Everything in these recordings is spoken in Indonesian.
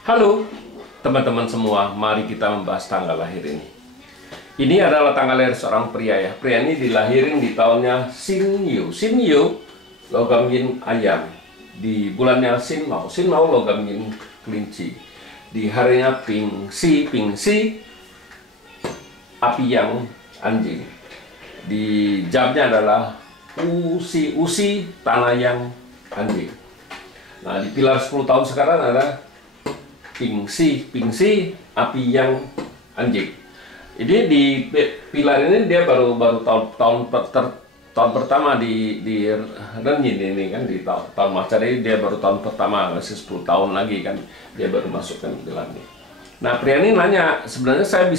Halo teman-teman semua, mari kita membahas tanggal lahir ini. Ini adalah tanggal lahir seorang pria ya. Pria ini dilahirin di tahunnya Sin Yu, logam yin ayam. Di bulannya Sin Mao logam yin kelinci. Di harinya Ping Si, api yang anjing. Di jamnya adalah Usi, tanah yang anjing. Nah, di pilar 10 tahun sekarang ada Ping Si, api yang anjing. Jadi di pilar ini dia baru tahun pertama di Renyin ini kan, di tahun Macan ini dia baru tahun pertama, masih 10 tahun lagi kan dia baru masukkan ke langit. Nah, pria ini nanya, sebenarnya saya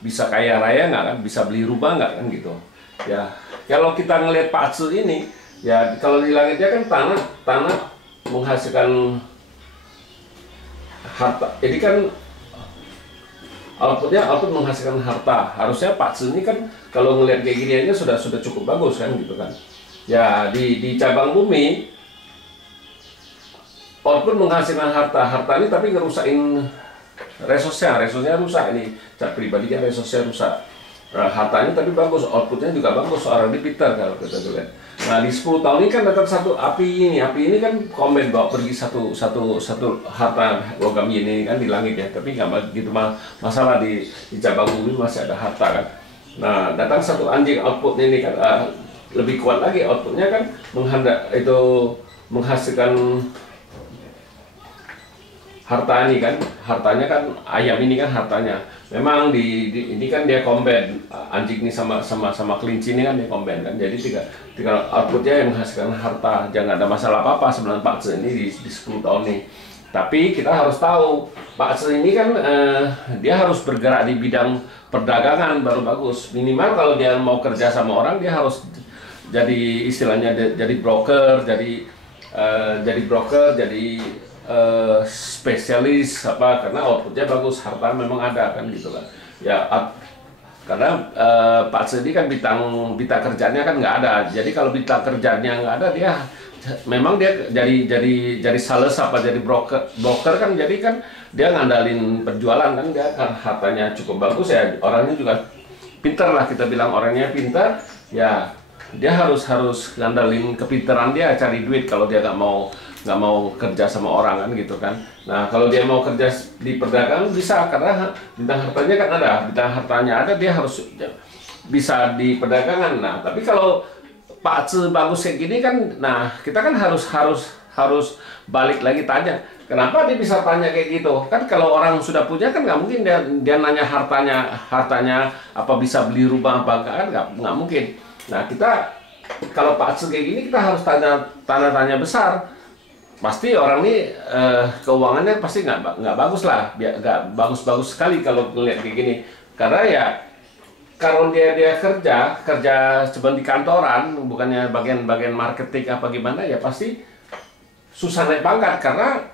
bisa kaya raya nggak kan, bisa beli rumah nggak kan gitu. Ya, kalau kita ngelihat Pak Tzu ini, ya kalau di langitnya kan tanah menghasilkan harta. Jadi kan output menghasilkan harta. Harusnya Pak Tzu ini kan kalau ngelihat kayak gini aja sudah cukup bagus kan gitu kan. Ya di cabang bumi output menghasilkan harta ini tapi ngerusakin resosnya rusak ini. Cat pribadinya resosnya rusak. Hartanya tapi bagus, outputnya juga bagus, seorang di pintar kalau kita lihat. Nah, di 10 tahun ini kan datang satu api ini kan komen bawa pergi satu harta logam ini kan di langit ya, tapi nggak begitu masalah di cabang bumi masih ada harta kan. Nah, datang satu anjing, outputnya ini kan lebih kuat lagi, outputnya kan menghasilkan harta ini kan, hartanya kan ayam ini kan hartanya. Memang ini kan dia combine anjing ini sama kelinci ini kan dia combine kan. Jadi tiga outputnya yang menghasilkan harta. Jangan ada masalah apa-apa sebenarnya Pak Tzu ini di 10 tahun ini. Tapi kita harus tahu Pak Tzu ini kan dia harus bergerak di bidang perdagangan baru bagus. Minimal kalau dia mau kerja sama orang dia harus jadi istilahnya jadi broker, jadi spesialis apa, karena outputnya bagus, harta memang ada kan gitu kan ya. Karena Pak Tzu ini kan bintang kerjanya kan nggak ada. Jadi kalau bintang kerjanya nggak ada, dia memang dia jadi sales apa jadi broker kan, jadi kan dia ngandalin penjualan kan, dia kan hartanya cukup bagus ya, orangnya juga pintar lah, kita bilang orangnya pintar ya, dia harus ngandalin kepintaran dia cari duit kalau dia nggak mau kerja sama orang kan gitu kan. Nah, kalau dia mau kerja di perdagangan bisa, karena bintang hartanya kan ada, bintang hartanya ada, dia harus bisa di perdagangan. Nah, tapi kalau Pak Tzu bagus kayak gini kan, nah kita kan harus balik lagi tanya, kenapa dia bisa tanya kayak gitu kan? Kalau orang sudah punya kan nggak mungkin dia nanya hartanya apa bisa beli rumah apa kan, nggak mungkin. Nah, kita kalau Pak Tzu kayak gini kita harus tanya besar. Pasti orang ini keuangannya pasti nggak bagus lah, nggak bagus sekali kalau ngeliat kayak gini. Karena ya kalau dia kerja cuma di kantoran, bukannya bagian marketing apa gimana, ya pasti susah naik pangkat karena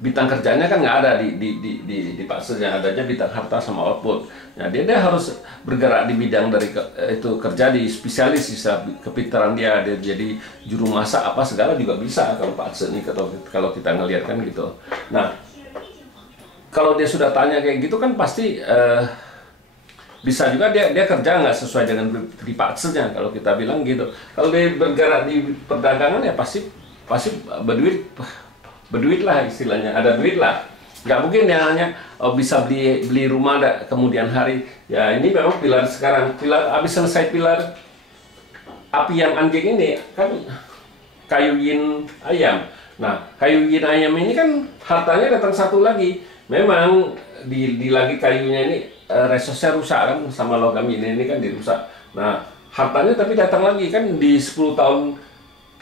bintang kerjanya kan nggak ada di Pak Tzu, yang adanya bintang harta sama output. Nah, dia harus bergerak di bidang itu kerja di spesialis, bisa kepintaran dia jadi juru masak apa segala juga bisa kalau Pak Tzu ini, kalau kita ngelihat kan gitu. Nah, kalau dia sudah tanya kayak gitu kan pasti bisa juga dia kerja nggak sesuai dengan di Pak Tzu-nya kalau kita bilang gitu. Kalau dia bergerak di perdagangan ya pasti berduit lah istilahnya, ada duit lah. Nggak mungkin dia hanya bisa beli rumah kemudian hari. Ya ini memang pilar sekarang, habis selesai pilar api yang anjing ini kan kayu yin ayam. Nah, kayu yin ayam ini kan hartanya datang satu lagi. Memang di lagi kayunya ini resosnya rusak kan, sama logam ini kan dirusak. Nah, hartanya tapi datang lagi kan di 10 tahun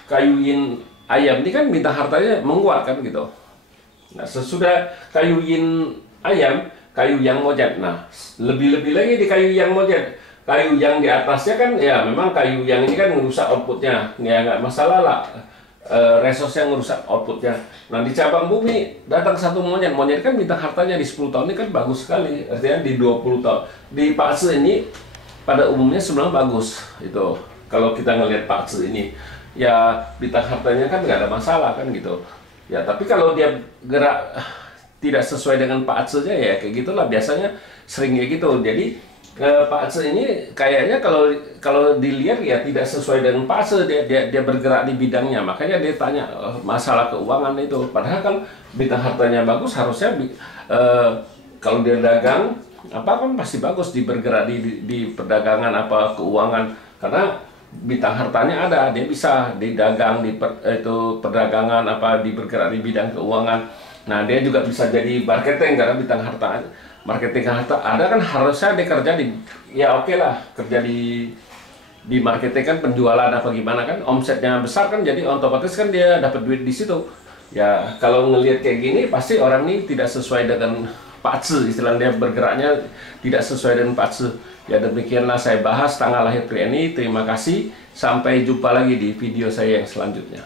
kayu yin ayam ini kan bintang hartanya menguat kan gitu. Nah, sesudah kayu yin ayam, kayu yang mojat. Nah, lebih lagi di kayu yang mojat. Kayu yang di atasnya kan ya memang kayu yang ini kan merusak outputnya. Ya nggak masalah lah. Resosnya ngerusak outputnya. Nah, di cabang bumi datang satu monyet. Monyet kan bintang hartanya di 10 tahun ini kan bagus sekali. Artinya di 20 tahun. Di Pak Tzu ini pada umumnya sebenarnya bagus. Itu kalau kita ngelihat Pak Tzu ini. ya bintang hartanya kan nggak ada masalah kan gitu. Ya tapi kalau dia gerak tidak sesuai dengan Pak Aceh ya kayak gitulah biasanya sering kayak gitu. Jadi Pak Aceh ini kayaknya kalau dilihat ya tidak sesuai dengan Pak Aceh, dia bergerak di bidangnya, makanya dia tanya masalah keuangan itu. Padahal kan bintang hartanya bagus, harusnya kalau dia dagang apa kan pasti bagus di bergerak di perdagangan apa keuangan, karena bintang hartanya ada, dia bisa didagang itu perdagangan apa di bergerak di bidang keuangan. Nah dia juga bisa jadi marketing karena bintang harta, marketing harta ada kan, harusnya dia kerja di, ya oke lah kerja di marketing kan, penjualan apa gimana kan, omsetnya besar kan, jadi otomatis kan dia dapat duit di situ. Ya kalau ngelihat kayak gini pasti orang ini tidak sesuai dengan patse, istilahnya dia bergeraknya tidak sesuai dengan patse. Ya demikianlah saya bahas tanggal lahir pria ini. Terima kasih, sampai jumpa lagi di video saya yang selanjutnya.